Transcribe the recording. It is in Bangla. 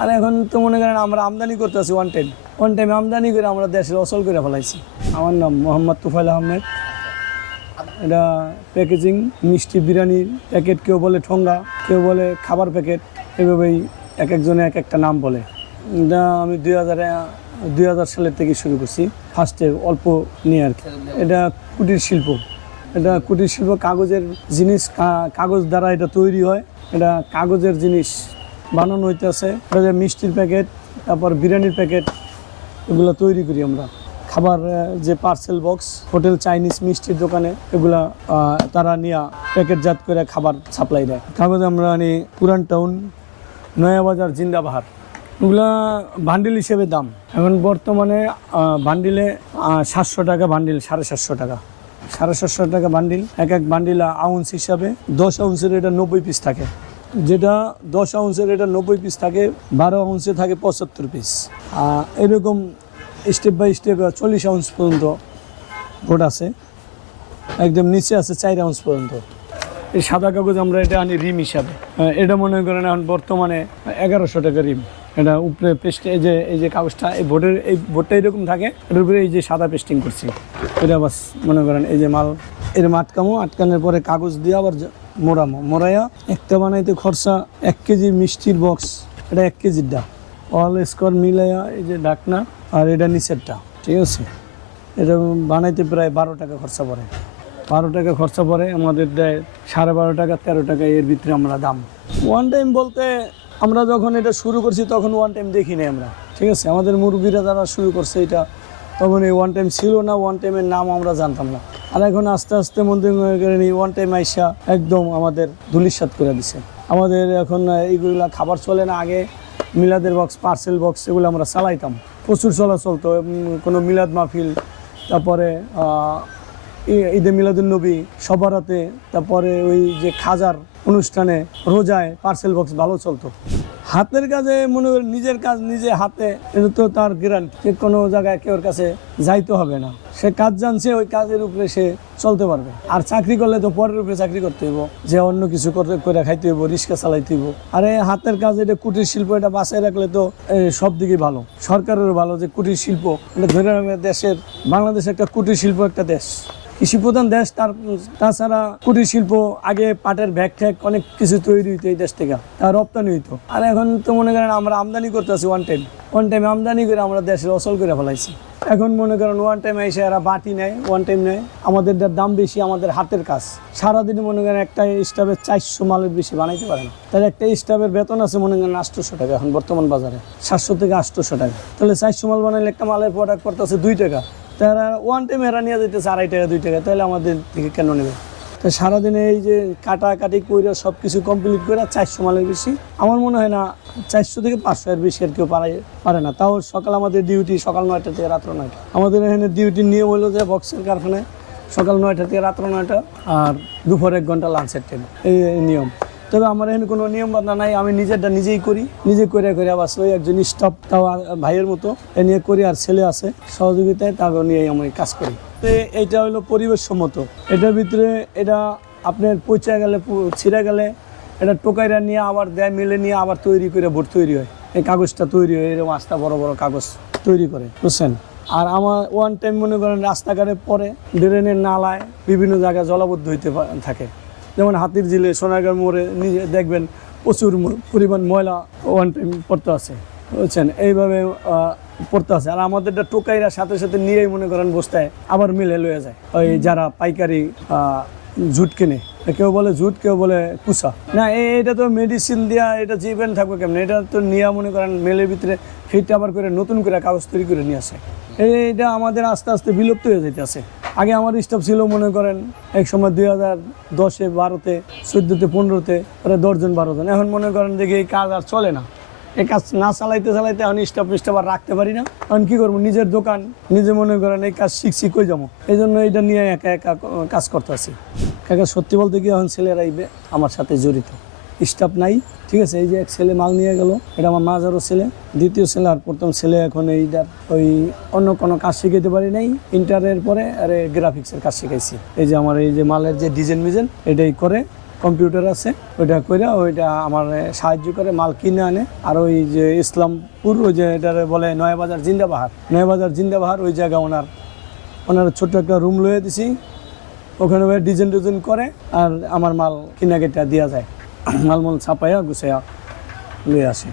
আর এখন তো মনে করেন আমরা আমদানি করতে করতেছি ওয়ান টাইম ওয়ান টাইম আমদানি করে আমরা দেশের অসল করে ফেলাইছি। আমার নাম মোহাম্মদ তুফাইল আহমেদ। এটা প্যাকেজিং মিষ্টি বিরিয়ানির প্যাকেট কেউ বলে ঠোঙ্গা কেউ বলে খাবার প্যাকেট এভাবেই এক একজনে এক একটা নাম বলে। এটা আমি দুই হাজার দুই হাজার সালের থেকে শুরু করছি ফার্স্টে অল্প নিয়ে আর কি। এটা কুটির শিল্প। এটা কুটির শিল্প কাগজের জিনিস কাগজ দ্বারা এটা তৈরি হয়। এটা কাগজের জিনিস বানানো হইতেছে। মিষ্টির প্যাকেট, তারপর বিরিয়ানির প্যাকেট, এগুলো তৈরি করি আমরা। খাবার যে পার্সেল বক্স হোটেল চাইনিজ মিষ্টির দোকানে, এগুলা তারা নিয়ে প্যাকেটজাত করে খাবার সাপ্লাই দেয়। কাগজ আমরা আনি পুরান টাউন নয়াবাজার জিন্দাবাহার। এগুলা বান্ডিল হিসেবে দাম। এখন বর্তমানে বান্ডিলে সাতশো টাকা বান্ডিল সাড়ে সাতশো টাকা। সাড়ে সাতশো টাকা বান্ডিল এক এক বান্ডিল আউন্স হিসাবে দশ আউন্সের এটা নব্বই পিস থাকে। যেটা দশ আউন্সের এটা নব্বই পিস থাকে, বারো আউন্সে থাকে পঁচাত্তর পিস এরকম স্টেপ বাই স্টেপ চল্লিশ আউন্স পর্যন্ত ভোট আছে। একদম নিচে আছে চার আউন্স পর্যন্ত। এই সাদা কাগজ আমরা এটা আনি রিম হিসাবে। এটা মনে করেন এখন বর্তমানে এগারোশো টাকা রিম। এটা উপরে পেস্ট এই যে এই যে কাগজটা, এই ভোটের এই ভোটটা এরকম থাকে এটার উপরে এই যে সাদা পেস্টিং করছি। এটা বাস মনে করেন এই যে মাল, এর আটকামো আটকানোর পরে কাগজ দিয়ে আবার মোড়ামো মোড়াইয়া একটা বানাইতে খরচা এক কেজি মিষ্টির বক্স এটা এক কেজিরটা অল স্কোয়ার মিলাইয়া এই যে ঢাকনা আর এটা নিচেরটা, ঠিক আছে? এটা বানাইতে প্রায় বারো টাকা খরচা পড়ে। বারো টাকা খরচা পড়ে, আমাদের দেয় সাড়ে বারো টাকা, তেরো টাকা এর ভিতরে আমরা দাম। ওয়ান টাইম বলতে আমরা যখন এটা শুরু করছি, তখন ওয়ান টাইম দেখিনি আমরা, ঠিক আছে? আমাদের মুরব্বীরা যারা শুরু করছে এটা, তখন এই ওয়ান টাইম ছিল না ওয়ান টাইমের নাম আমরা জানতাম না। আর এখন আস্তে আস্তে মন্দির মনে ওয়ান টাইম আইসা একদম আমাদের ধুলিসাত করে দিছে। আমাদের এখন এইগুলা খাবার চলে না আগে মিলাদের বক্স পার্সেল বক্স এগুলো আমরা চালাইতাম। প্রচুর চলাচল তো উম, কোনো মিলাদ মাহফিল তারপরে ঈদে মিলাদুল নবী সবারাতে তারপরে ওই যে খাজার অনুষ্ঠানে রোজায় পার্সেল বক্স ভালো চলতো। হাতের কাজে মনে করেন নিজের কাজ নিজে হাতে, এটা তো তার গ্যারান্টি কোনো জায়গায় কেউর কাছে যাইতে হবে না। সে কাজ জানছে, ওই কাজের উপরে সে চলতে পারবে। আর চাকরি করলে তো পরের উপরে চাকরি করতে হইব, যে অন্য কিছু করে করে খাইতে হইব, রিক্সা চালাইতে হইব। আর এই হাতের কাজ, এটা কুটির শিল্প, এটা বাঁচাই রাখলে তো সব দিকে ভালো। সরকারেরও ভালো যে কুটির শিল্প, এটা ধরে রাখলে দেশের, বাংলাদেশ একটা কুটির শিল্প একটা দেশ। কৃষি প্রধান দেশ, তার, তাছাড়া কুটির শিল্প, আগে পাটের ব্যাগ ঠ্যাগ অনেক কিছু তৈরি হইতো এই দেশ থেকে তার রপ্তানি হইতো। আর এখন তো মনে করেন আমরা আমদানি করতেছি ওয়ান টাইম ওয়ান টাইম আমদানি করে আমরা দেশের অসল করে ফেলাইছি। এখন মনে করেন ওয়ান টাইম এসে এরা বাটি নেয় ওয়ান টাইম নেয়, আমাদের দাম বেশি, আমাদের হাতের কাজ। সারাদিন মনে করেন একটা স্টাফের চারশো মালের বেশি বানাইতে পারে না তাহলে একটা স্টাফের বেতন আছে মনে করেন আটশোশো টাকা এখন বর্তমান বাজারে, সাতশো থেকে আটশোশো টাকা। তাহলে চারশো মাল বানাইলে একটা মালের প্রোডাক্ট পড়তেছে দুই টাকা। তারা ওয়ান টাইম এরা নিয়ে যেতেছে আড়াই টাকা, দুই টাকা, তাহলে আমাদের থেকে কেন নেবে? তো সারাদিনে এই যে কাটাকাটি করে সব কিছু কমপ্লিট করে চারশো মালের বেশি, আমার মনে হয় না চারশো থেকে পাঁচশো এর বেশি আর কেউ পারে পারে না। তাও সকাল আমাদের ডিউটি সকাল নয়টা থেকে রাত্র নয়টা। আমাদের এখানে ডিউটির নিয়ম হলো যে বক্সের কারখানায় সকাল নয়টা থেকে রাত্র নয়টা আর দুপুর এক ঘণ্টা লাঞ্চের টাইম এই নিয়ম। তবে আমার এখানে কোনো নিয়ম বাধা নাই, আমি নিজেরটা নিজেই করি, নিজে করে করে আবার ওই একজন স্টাফ তাও ভাইয়ের মতো, এ নিয়ে করি আর ছেলে আছে, সহযোগিতায় তাকে নিয়ে আমি কাজ করি। তো এইটা হলো পরিবেশ সম্মত এটার ভিতরে এটা আপনার পচা গেলে ছিঁড়ে গেলে, এটা টোকাইরা নিয়ে আবার দেয়, মিলে নিয়ে আবার তৈরি করে বোর্ড তৈরি হয়। এই কাগজটা তৈরি হয়, এরকম আস্তা বড় বড় কাগজ তৈরি করে, বুঝছেন? আর আমার ওয়ান টাইম মনে করেন রাস্তাঘাটে পরে ড্রেনের নালায় বিভিন্ন জায়গায় জলাবদ্ধ হইতে থাকে। যেমন হাতির জিলে সোনাগার মোড়ে নিজে দেখবেন প্রচুর পরিমাণ ময়লা ওয়ান টাইম পড়তে আছে, বুঝছেন? এইভাবে পড়তে আছে। আর আমাদেরটা টোকাইরা সাথে সাথে নিয়েই মনে করেন বস্তায় আবার মিলে লয়ে যায়। ওই যারা পাইকারি জুট কিনে, কেউ বলে জুট, কেউ বলে কুসা। না এটা তো মেডিসিন দিয়া এটা জীবন থাকবে কেমন? এটা তো নিয়ে মনে করেন মেলের ভিতরে ফিট আবার করে নতুন করে কাগজ তৈরি করে নিয়ে আসে। এইটা আমাদের আস্তে আস্তে বিলুপ্ত হয়ে যাইতেছে। আগে আমার স্টাফ ছিল, মনে করেন, এক সময় দুই হাজার দশে, বারোতে, চোদ্দোতে, পনেরোতে প্রায় দশজন, বারোজন। এখন মনে করেন দেখি এই কাজ আর চলে না। এই কাজ না চালাইতে চালাইতে এখন স্টাফ স্টাফ আর রাখতে পারি না। এখন কী করব? নিজের দোকান, নিজে মনে করেন এই কাজ শিখছি, কই যাব? এই জন্য এটা নিয়ে একা একা কাজ করতে আছি। কাকা সত্যি বলতে কি এখন ছেলেরাই বে- আমার সাথে জড়িত। স্টাফ নাই, ঠিক আছে? এই যে এক ছেলে মাল নিয়ে গেল, এটা আমার মাঝারও ছেলে। দ্বিতীয় ছেলে আর প্রথম ছেলে এখন এইটার ওই অন্য কোনো কাজ শিখাইতে পারি নাই। ইন্টারের পরে আরে গ্রাফিক্সের কাজ শিখাইছি। এই যে আমার এই যে মালের যে ডিজাইন মিজাইন এটাই করে কম্পিউটার আছে। ওইটা করে ওইটা আমার সাহায্য করে, মাল কিনে আনে। আর ওই যে ইসলামপুর, ওই যে এটা বলে নয়াবাজার জিন্দাবাহার। নয়াবাজার জিন্দাবাহার, ওই জায়গা ওনার ওনার ছোট্ট একটা রুম লয়ে দিছি। ওখানে ডিজাইন টিজাইন করে আর আমার মাল কিনা কেটা দেওয়া যায়। মালমূল ছাপাইয়া গুছাইয়া লয়ে আসে।